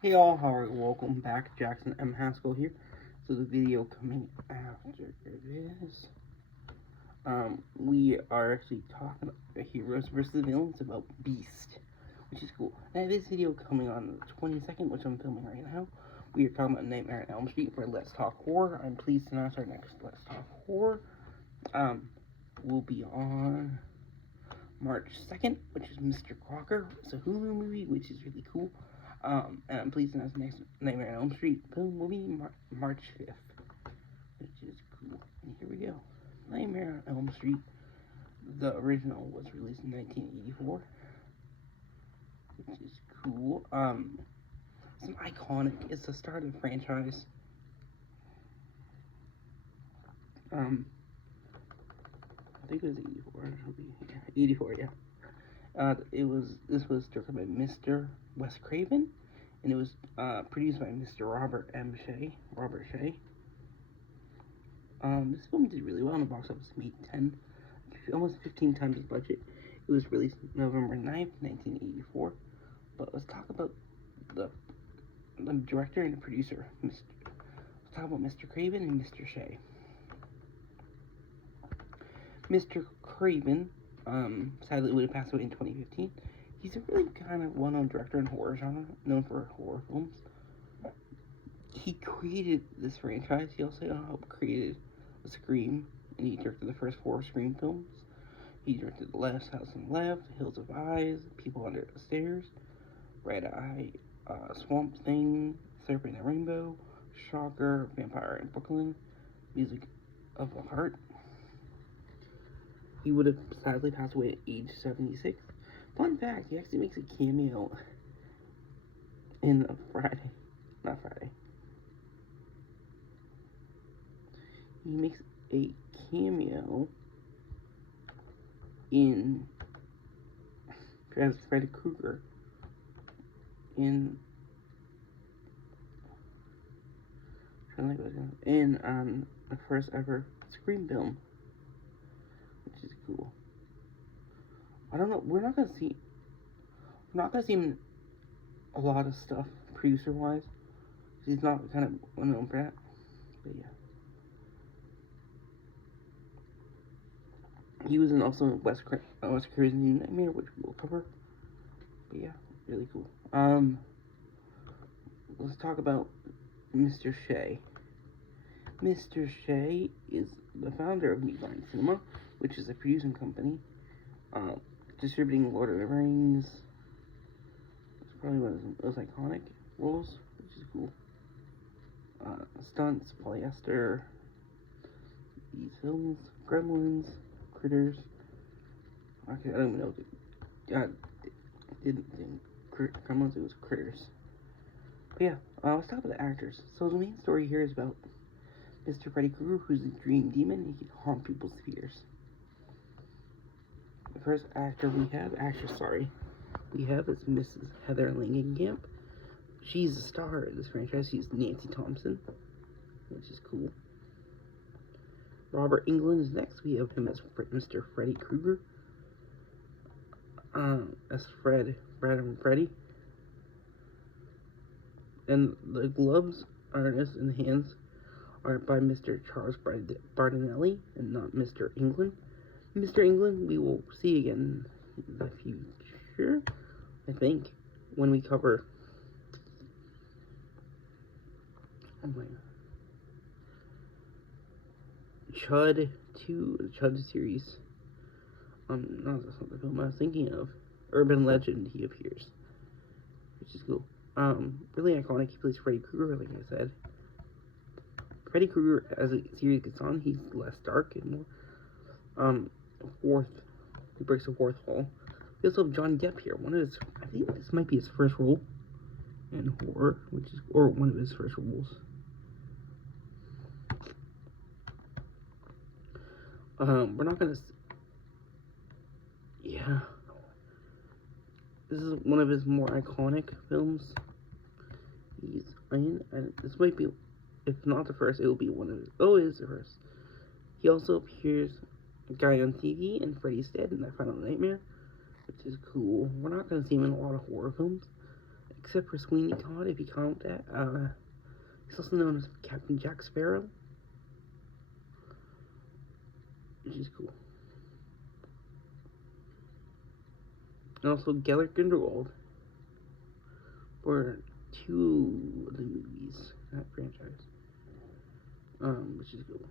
Hey all, how are you? Welcome back. Jackson M. Haskell here. So the video coming after this, we are actually talking about heroes versus villains about Beast, which is cool. I have this video coming on the 22nd, which I'm filming right now. We are talking about Nightmare on Elm Street for Let's Talk Horror. I'm pleased to announce our next Let's Talk Horror um, will be on March 2nd, which is Mr. Crocker. It's a Hulu movie, which is really cool. And I'm pleased to announce the next Nightmare on Elm Street film will be March 5th, which is cool. And here we go. Nightmare on Elm Street, the original was released in 1984, which is cool. It's an iconic, it's the start of the franchise. I think it was 84. 84, yeah. This was directed by Mr. Wes Craven, and it was produced by Mr. Robert Shea. This film did really well in the box office. It made almost 15 times its budget. It was released November 9th, 1984. But let's talk about the director and the producer. Let's talk about Mr. Craven and Mr. Shea. Mr. Craven, sadly would have passed away in 2015. He's a really kind of well-known director in horror genre, known for horror films. He created this franchise. He also helped create Scream, and he directed the first 4 Scream films. He directed The Last House on the Left, Hills of Eyes, People Under the Stairs, Red Eye, Swamp Thing, Serpent and Rainbow, Shocker, Vampire in Brooklyn, Music of the Heart. He would have sadly passed away at age 76. Fun fact, he actually makes a cameo in He makes a cameo in as Freddy Krueger in the first ever Scream film, which is cool. I don't know. We're not gonna see him a lot of stuff producer wise. He's not kind of well known for that. But yeah. He was in also Wes Craven's New Nightmare, which we will cover. But yeah, really cool. Let's talk about Mr. Shea. Mr. Shea is the founder of New Line Cinema, which is a producing company, distributing Lord of the Rings. It's probably one of his most iconic roles, which is cool. Stunts, polyester, these films, Gremlins, Critters. Okay, I don't even know. Gremlins, it was Critters. But yeah, let's talk about the actors. So the main story here is about Mr. Freddy Krueger, who's a dream demon, and he can haunt people's fears. The first we have is Mrs. Heather Langenkamp. She's the star of this franchise. She's Nancy Thompson, which is cool. Robert Englund is next. We have him as Mr. Freddy Krueger. As Brad and Freddy. And the gloves and hands are by Mr. Charles Bartinelli and not Mr. Englund. Mr. Englund we will see again in the future, I think, when we cover Chud 2, the Chud series. No, that's not the film I was thinking of. Urban Legend, he appears, which is cool. Really iconic. He plays Freddy Krueger, like I said. Freddy Krueger, as the series gets on, he's less dark and more, he breaks the fourth wall. We also have Johnny Depp here. I think this might be his first role in horror, or one of his first roles. We're not gonna, yeah. This is one of his more iconic films he's in, and this might be, if not the first, it will be one of his, it is the first. He also appears a guy on TV in Freddy's Dead and I Final Nightmare, which is cool. We're not going to see him in a lot of horror films, except for Sweeney Todd, if you count that. He's also known as Captain Jack Sparrow, which is cool. And also Gellert Grindelwald for 2 of the movies, that franchise, which is cool.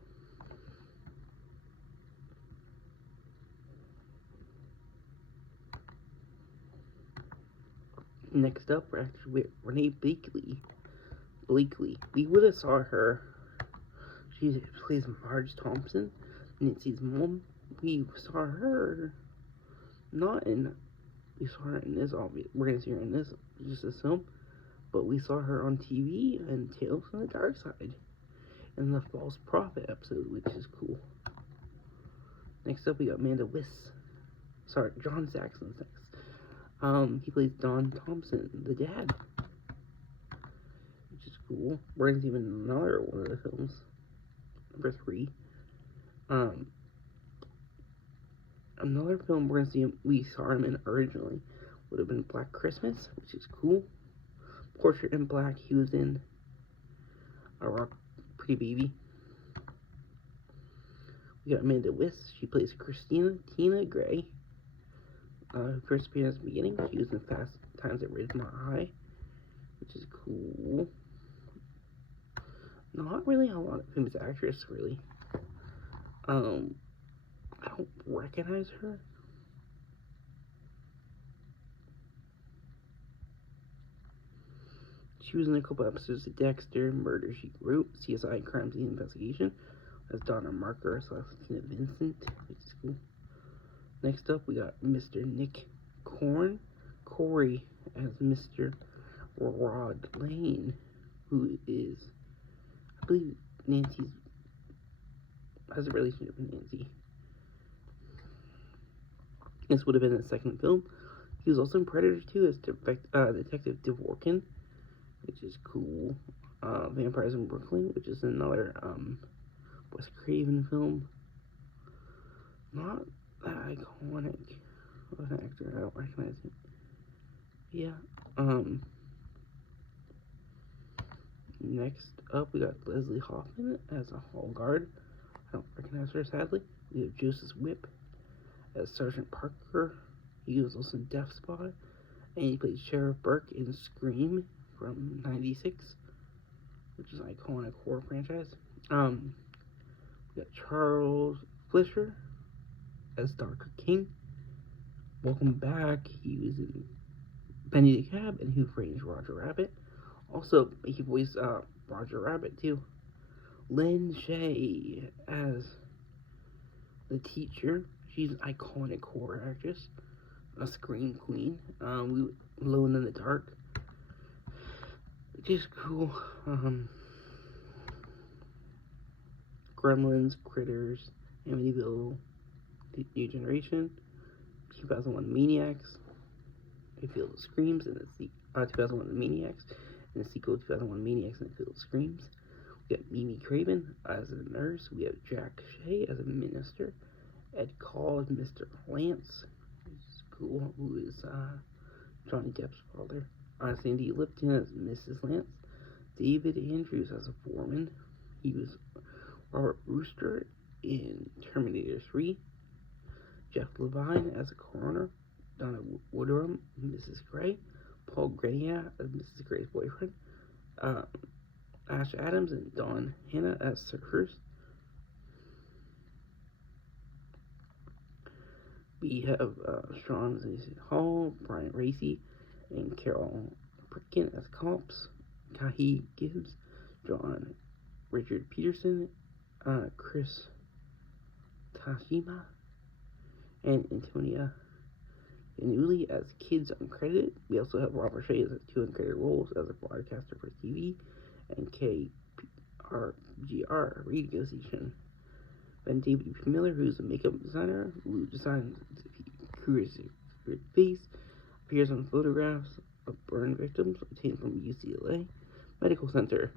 Next up, we're actually with Renee Blakely. We would have saw her. She plays Marge Thompson, Nancy's mom. We saw her not in. We saw her in this. We're gonna see her in this. Just assume, but we saw her on TV in Tales from the Dark Side, in the False Prophet episode, which is cool. Next up, we got John Saxon's next. He plays Don Thompson, the dad, which is cool. We're gonna see him in another one of the films, number 3. Another film we're gonna see we saw him in originally would have been Black Christmas, which is cool. Portrait in Black, he was in A Rock Pretty Baby. We got Amanda Wyss, she plays Tina Gray. First appearance at the beginning, she was in Fast Times at Ridgemont High, which is cool. Not really a lot of famous actress, really. I don't recognize her. She was in a couple episodes of Dexter, Murder, She Wrote, CSI Crime Scene Investigation, as Donna Marker, Celestina Vincent, which is cool. Next up, we got Mr. Nick Corey as Mr. Rod Lane, who is, I believe, has a relationship with Nancy. This would have been his second film. He was also in Predator 2 as Detective Dvorkin, which is cool. Vampires in Brooklyn, which is another Wes Craven film. Not that iconic of an actor, I don't recognize him. Yeah. Next up, we got Leslie Hoffman as a hall guard. I don't recognize her, sadly. We have Joseph Whipp as Sergeant Parker. He was also in Death Spot, and he played Sheriff Burke in Scream from '96, which is an iconic horror franchise. We got Charles Fleischer as Dr. King. Welcome back. He was in Benny the Cab and Who Framed Roger Rabbit. Also, he voiced Roger Rabbit too. Lynn Shay as the teacher. She's an iconic horror actress, a scream queen. Alone in the Dark, which is cool. Gremlins, Critters, Amityville, New Generation, 2001 Maniacs, A Field of Screams, and it's the 2001 Maniacs, and the sequel 2001 Maniacs and A Field of Screams. We got Mimi Craven as a nurse. We have Jack Shea as a minister. Ed Call as Mr. Lance, which is cool, who is Johnny Depp's father. Sandy Lipton as Mrs. Lance. David Andrews as a foreman. He was Robert Brewster in Terminator 3. Jeff Levine as a coroner. Donna Woodrum, Mrs. Gray. Paul Grania as Mrs. Gray's boyfriend. Ash Adams and Dawn Hannah as surfers. We have Sean Hall, Brian Racy, and Carol Pricken as cops. Kahi Gibbs, John Richard Peterson, Chris Tashima, and Antonia Inuli as kids uncredited. We also have Robert Shea as 2 uncredited roles as a broadcaster for TV, and KRGR radio station. Then David P. Miller, who's a makeup designer, who designs Crew's face, appears on photographs of burn victims obtained from UCLA Medical Center.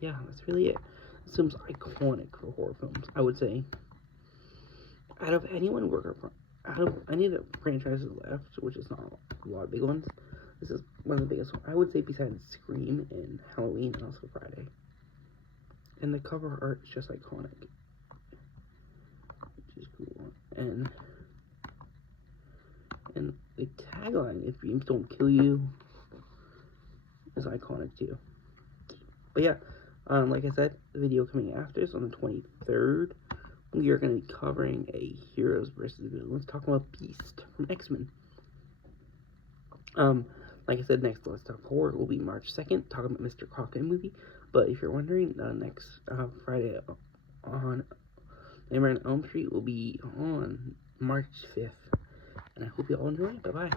Yeah, that's really it. This film's iconic for horror films, I would say. Out of any of the franchises left, which is not a lot of big ones, this is one of the biggest ones, I would say, besides Scream and Halloween and also Friday. And the cover art is just iconic, which is cool. And the tagline, "If dreams don't kill you," is iconic too. But yeah, like I said, the video coming after is on the 23rd. We are going to be covering a Heroes versus Villains, talking about Beast from X-Men. Like I said, next Let's Talk Horror will be March 2nd, talking about Mr. Crockett movie. But if you're wondering, next Friday on Nightmare on Elm Street will be on March 5th. And I hope you all enjoy it. Bye-bye.